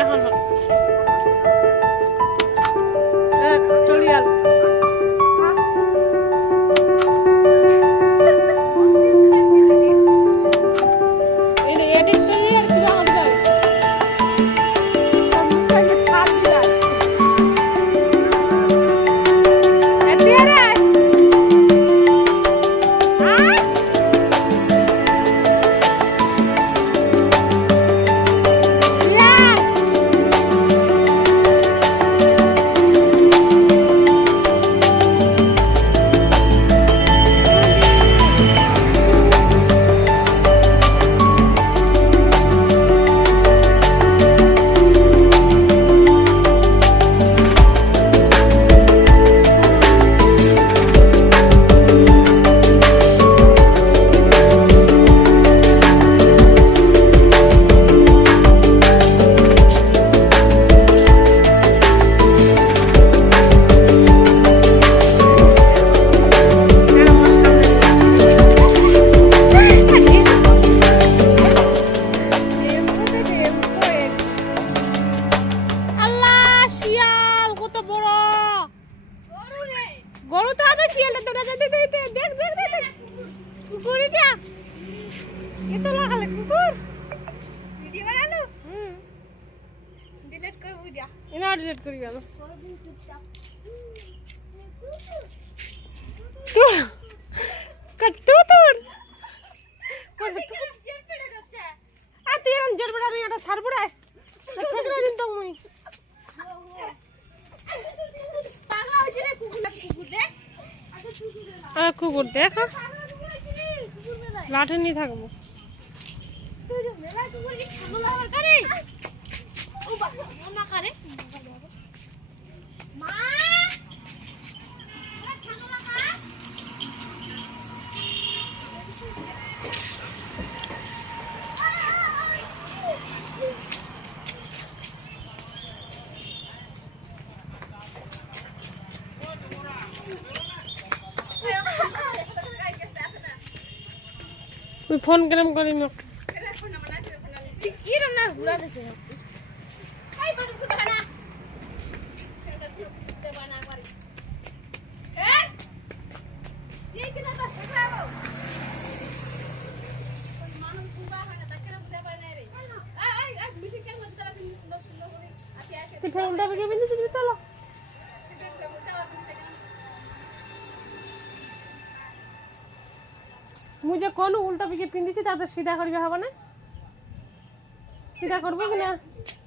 然后呢？গরু তো আদর শিয়ালটা তোরা যা দেখ দেখ দেখ কুকুরটা এ তো কুকুর ভিডিও বানালো হুম ডিলিট করব উইডা ইনা ডিলিট করি গেল কত তো আর কুকুর দেখো লাঠি নিয়ে থাকবো মেলায় কুকুর কি ছাগল আবার করে ও বাবা মনে করে Vi får en grämgård i mjölk. I de där bladet ser jag. Det är inte så mycket att tala om. মু যে কোন উল্টা পিকে পিন্দিছি তাতে সিধা করবি হবে না সিধা করবি কি না